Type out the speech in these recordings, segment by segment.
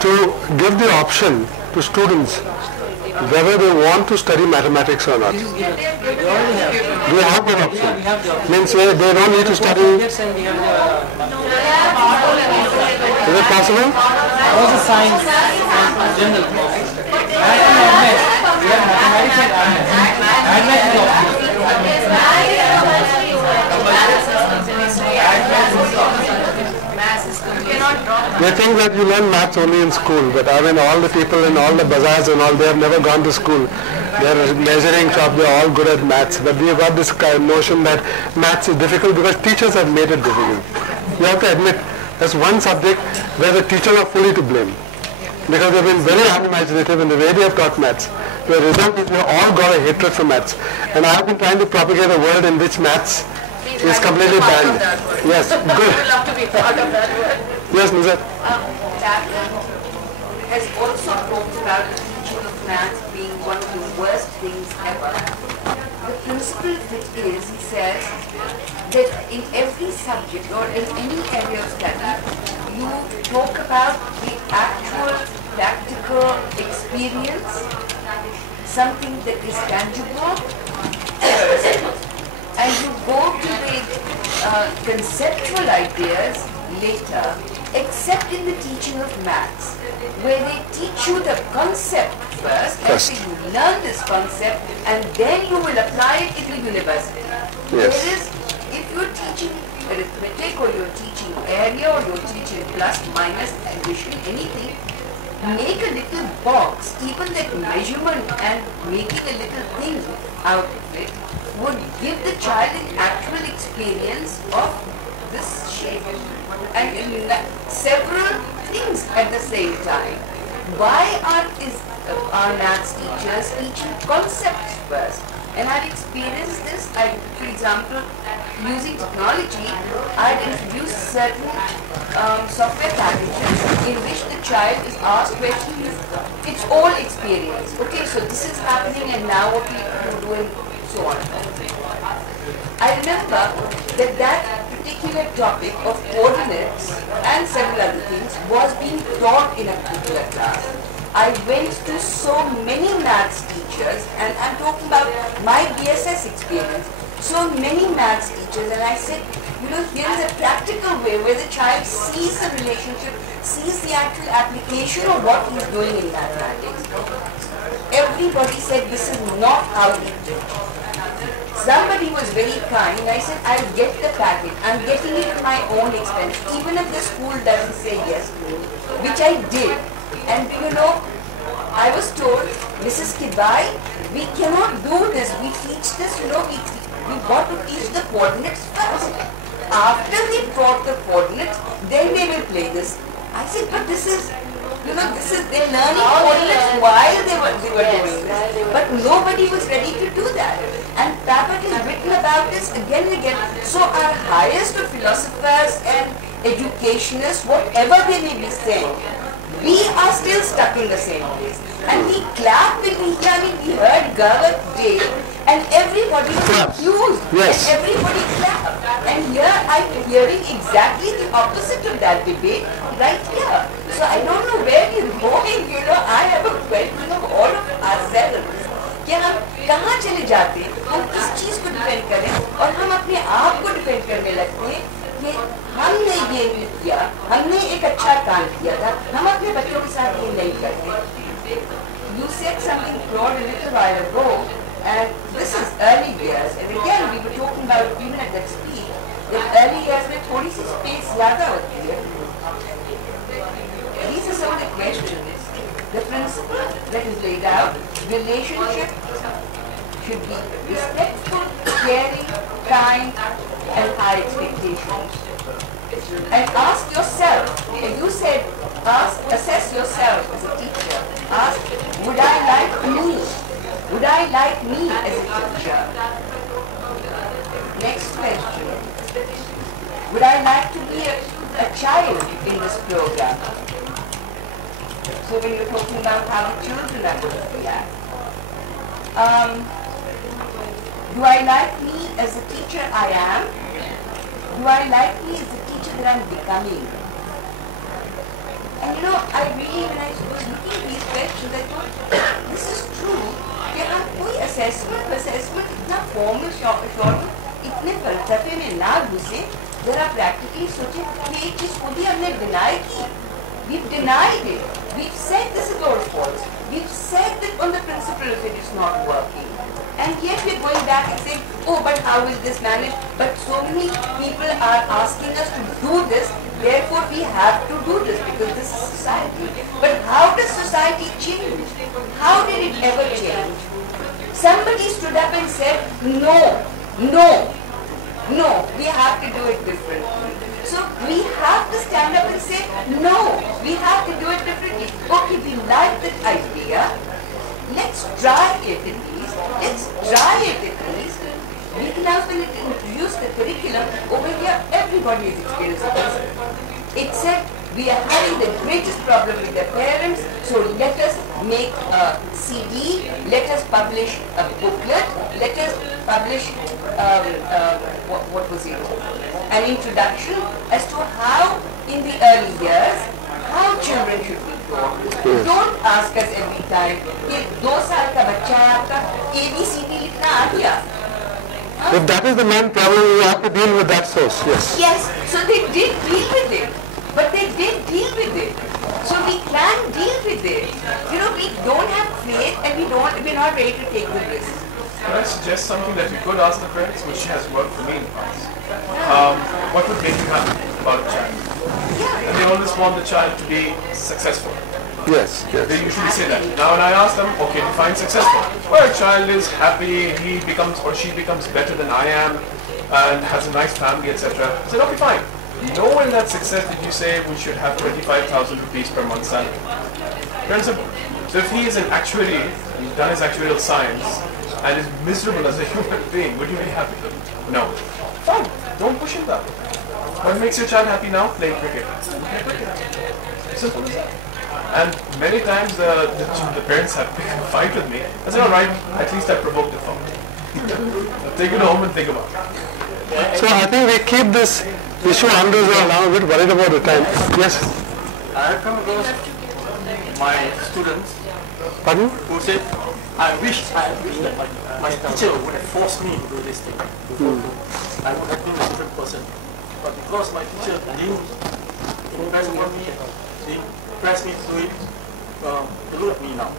to give the option to students whether they want to study mathematics or not. Do you have that option? Means they don't need to study. Is it possible? Also science and general. We have mathematics and They think that you learn maths only in school, but I mean all the people in all the bazaars and all, they have never gone to school. They're measuring shop, they're all good at maths, but we have got this kind of notion that maths is difficult because teachers have made it difficult. You have to admit, that's one subject where the teachers are fully to blame, because they've been very unimaginative in the way they have taught maths. The result is we've all got a hatred for maths, and I have been trying to propagate a world in which maths is completely banned. Yes, good. I would love to be part of that world. Yes, Nizar. That has also talked about the teaching of maths being one of the worst things ever. The principle of it is, he says, that in every subject or in any area of study, you talk about the actual practical experience, something that is tangible, and you go to the conceptual ideas later, except in the teaching of maths, where they teach you the concept first, and so you learn this concept, and then you will apply it in the university. Yes. Whereas, if you're teaching arithmetic, or you're teaching area, or you're teaching plus, minus, addition, anything, make a little box, even that measurement and making a little thing out of it would give the child an actual experience of this shape and several things at the same time. Why are maths teachers teaching concepts first? And I've experienced this. For example, using technology, I've introduced certain software packages in which the child is asked questions. It's all experience. Okay, so this is happening, and now what we do and so on. I remember that particular topic of coordinates and several other things was being taught in a particular class. I went to so many maths teachers, and I'm talking about my BSS experience, so many maths teachers, and I said, here's a practical way where the child sees the relationship, sees the actual application of what he's doing in mathematics. Everybody said this is not how we do it. Somebody was very kind. I said, I'll get the packet. I'm getting it at my own expense, even if the school doesn't say yes to me, which I did. And I was told, Mrs. Kibai, we cannot do this. We teach this, we got to teach the coordinates first. After we taught the coordinates, then they will play this. I said, but this is, they're learning coordinates while they were doing this. But nobody was ready to do that. And Papert has written about this again and again. So our highest of philosophers and educationists, whatever they may be saying, we are still stuck in the same place. And we clapped when we heard Gawat Day, and everybody was confused. Yes. And everybody clapped. And here I'm hearing exactly the opposite of that debate right here. So I don't know where we're going. I have a question of all of ourselves. कि हम कहाँ चले जाते हैं, हम किस चीज को डिपेंड करें, और हम अपने आप को डिपेंड करने लगते हैं कि हमने ये नहीं किया, हमने एक अच्छा काम किया था, हम अपने बच्चों के साथ ये नहीं करते. You said something broad a little while ago, and this is early years, and again we were talking about even at that speed, that early years में थोड़ी सी space ज़्यादा होती है. These are some of the questions. The principle that is laid out, relationship should be respectful, caring, kind, and high expectations. And ask yourself, if you said, assess yourself as a teacher. Ask, would I like me? Would I like me as a teacher? Next question. Would I like to be a child in this program? So when you're talking about how children are going to react. Do I like me as the teacher I am? Do I like me as the teacher that I'm becoming? And you know, I really, when I was looking at these questions, I thought, this is true. यहाँ कोई assessment इतना formal short इतने फलसफे में ना घुसे, जरा practically सोचे कि एक चीज खुद ही हमने deny की. We've denied it. We've said this is all false. We've said that on the principle of it is not working. And yet we're going back and saying, oh, but how will this manage? But so many people are asking us to do this, therefore we have to do this because this is society. But how does society change? How did it ever change? Somebody stood up and said, no, we have to do it differently. So we have to stand up and say, no, we have to do it differently. Okay, we like that idea. Let's try it at least. We can now when it introduced the curriculum, over here everybody is experiencing this. It said, we are having the greatest problem with the parents, so let us make a CD, let us publish a booklet, let us publish, what was it? An introduction as to how, in the early years, how children should be taught. Don't ask us every time, कि 2 साल का बच्चा है आपका ABCD लिखना आ गया. If that is the main problem, you have to deal with that source, yes. Yes, so they did deal with it. But they did deal with it. So we can deal with it. You know, we don't have faith and we're not ready to take the risk. Could I suggest something that we could ask the parents, which has worked for me in the past? What would make you happy about a child? And they always want the child to be successful. Yes. They usually say that. Now when I ask them, okay, define successful. Well, a child is happy, he becomes or she becomes better than I am, and has a nice family, etc. I said, okay, fine. Nowhere in that success did you say we should have 25,000 rupees per month salary. Very simple. So if he is an actuary, he's done his actuarial science, and is miserable as a human being, would you be happy? No. Fine. Don't push him that way. What makes your child happy now? Playing cricket. Play cricket. Simple as that. And many times the parents have picked a fight with me. I said, all right, at least I provoked the thought. Take it home and think about it. So I think we keep this issue unresolved. I'm a bit worried about the time. Yes? I have come across my students Pardon? who said, I wish that my teacher would have forced me to do this thing. I would have been a different person. But because my teacher didn't impress upon me, didn't press me to do it, look at me now.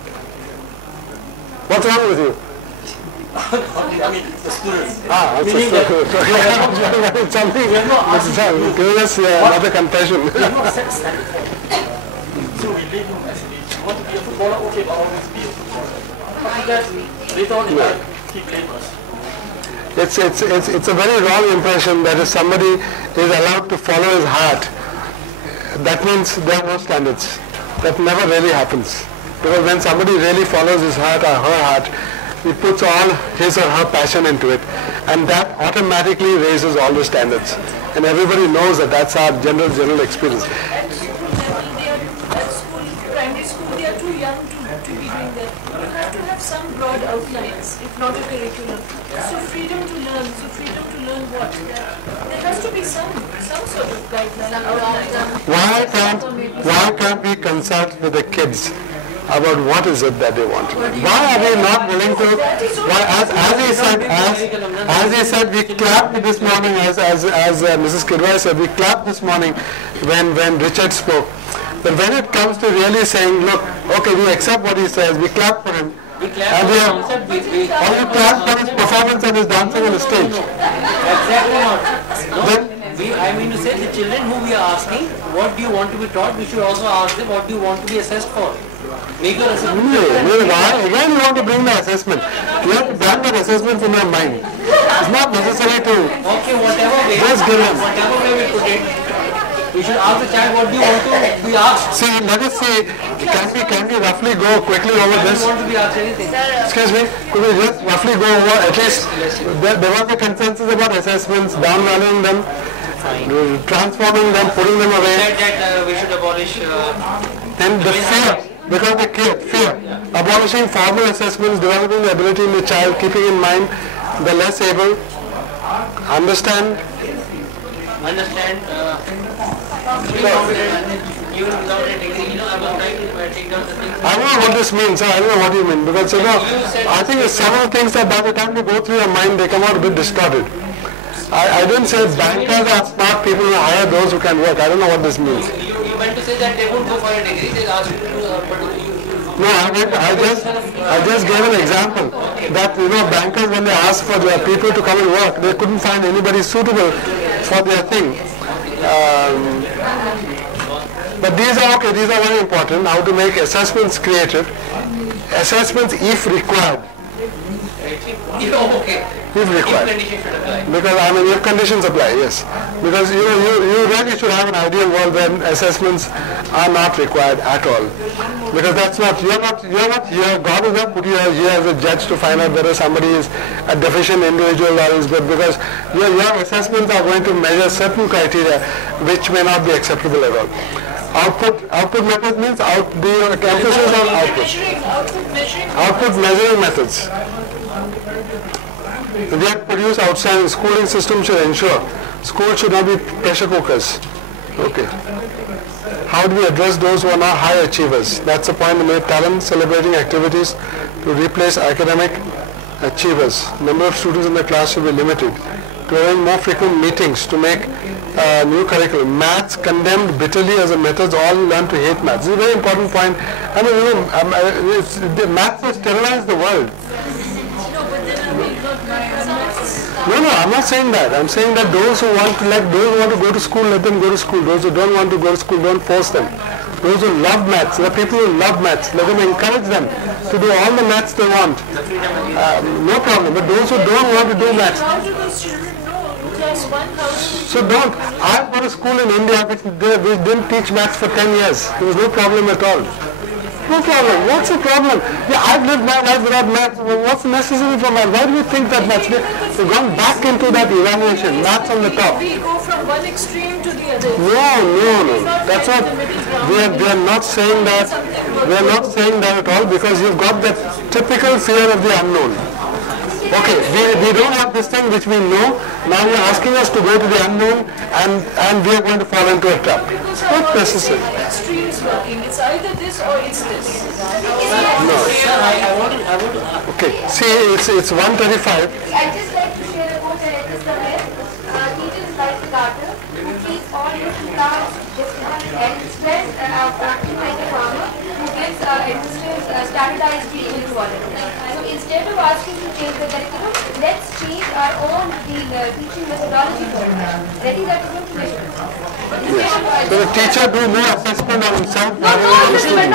What's wrong with you? I mean, the students. Meaning that something. Give us another confession. We are not set standard. So we leave him as he is. You want to be a footballer? Okay, but always be a footballer. After that, later on in life, he blames us. It's a very wrong impression that if somebody is allowed to follow his heart, that means there are no standards. That never really happens. Because when somebody really follows his heart or her heart, he puts all his or her passion into it, and that automatically raises all the standards. And everybody knows that that's our general experience. At school, primary school, they are too young to be doing that. You have to have some broad outlines, if not a curriculum. So freedom to learn what? There has to be some sort of guideline, outline. Why can't we consult with the kids about what is it that they want? Why are they not willing to? Why, as he said, we clapped this morning. As Mrs. Kidwai said, we clapped this morning when Richard spoke. But when it comes to really saying, look, okay, we accept what he says, we clap for him. We clap for the concept. We clap for his performance and his dancing on the stage. Exactly not. I mean to say, the children who we are asking, what do you want to be taught, we should also ask them, what do you want to be assessed for? Make your assessment. Again, you want to bring the assessment. You have to bring that assessment from your mind. It's not necessary to Okay, whatever way we put it, we should ask the child, what do you want to be asked? See, let us see, can we roughly go quickly over this? Do you want to be asked anything? Excuse me, could we just roughly go over, at least, there was a consensus about assessments, downvaluing them, transforming them, putting them away. That we should abolish. Then the fear, because the fear, abolishing formal assessments, developing the ability in the child, keeping in mind the less able, understand. Be confident. even without a degree, I was trying to take down the things. I don't know what this means. I don't know what you mean, because I think some of the things that by the time they go through your mind, they come out a bit distorted. I didn't say bankers are smart people who hire those who can work. I don't know what this means. You meant to say that they won't go for a degree, they ask you to do No, I just gave an example that bankers, when they ask for their people to come and work, they couldn't find anybody suitable for their thing. But these are okay. These are very important. How to make assessments creative. Assessments if required. Okay. If required. Because if conditions apply, yes. Because you really should have an ideal world when assessments are not required at all. Because you're not here. God has not put you here as a judge to find out whether somebody is a deficient individual or is good. Because your assessments are going to measure certain criteria which may not be acceptable at all. Output method means the emphasis on output. Output measuring methods. We have produced outstanding schooling system should ensure schools should not be pressure cookers. Okay. How do we address those who are not high achievers? That's the point to make talent celebrating activities to replace academic achievers. Number of students in the class should be limited. To arrange more frequent meetings to make new curriculum. Maths condemned bitterly as a method. All learn to hate maths. This is a very important point. Maths has sterilized the world. No, I'm not saying that. I'm saying that those who want to go to school, let them go to school. Those who don't want to go to school, don't force them. Those who love maths, the people who love maths, let them encourage them to do all the maths they want. No problem. But those who don't want to do maths. How do those children know? Class 1, how do So don't. I've got a school in India which didn't teach maths for 10 years. There was no problem at all. No problem. What's the problem? Yeah, I've lived my life without maths. Well, what's necessary for maths? Why do you think that maths? We've gone back into that evaluation. Maths on the top. we go from one extreme to the other? No. That's not. We are not saying that. We are not saying that at all, because you've got that typical fear of the unknown. Okay, we don't have this thing which we know. Now you're asking us to go to the unknown, and we are going to fall into a trap. Not necessary. Extremes working. It's either this or it's this. No. I want to Okay, see, it's 1:35. I'd just like to share a quote I read this somewhere. Teachers like the gardener who treats all his plants and express acting like a farmer who gives administrators standardized teaching quality. So instead of asking to change the curriculum, let's change our own teaching methodology for it. I think that is what we should do. So the teacher do more assessment on himself rather No, than the but student.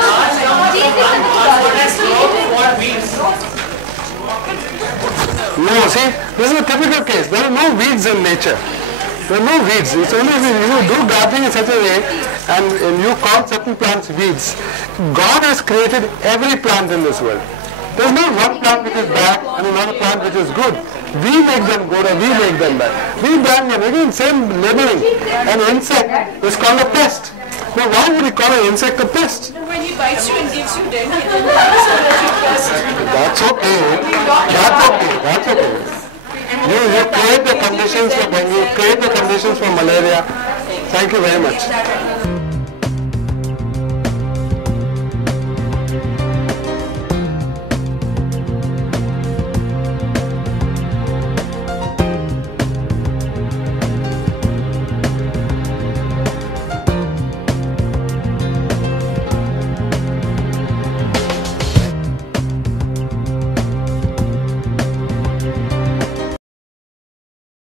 change the methodology. what means. No, see, this is a typical case. There are no weeds in nature. There are no weeds. It's only if you do gardening in such a way and you call certain plants weeds. God has created every plant in this world. There's not one plant which is bad and another plant which is good. We make them good or we make them bad. We brand them. Again, same labeling. An insect is called a pest. Now why would he call an insect a pest? When he bites you and gives you dengue, That's okay. That's okay. You create the conditions for dengue, you create the conditions for malaria. Thank you very much.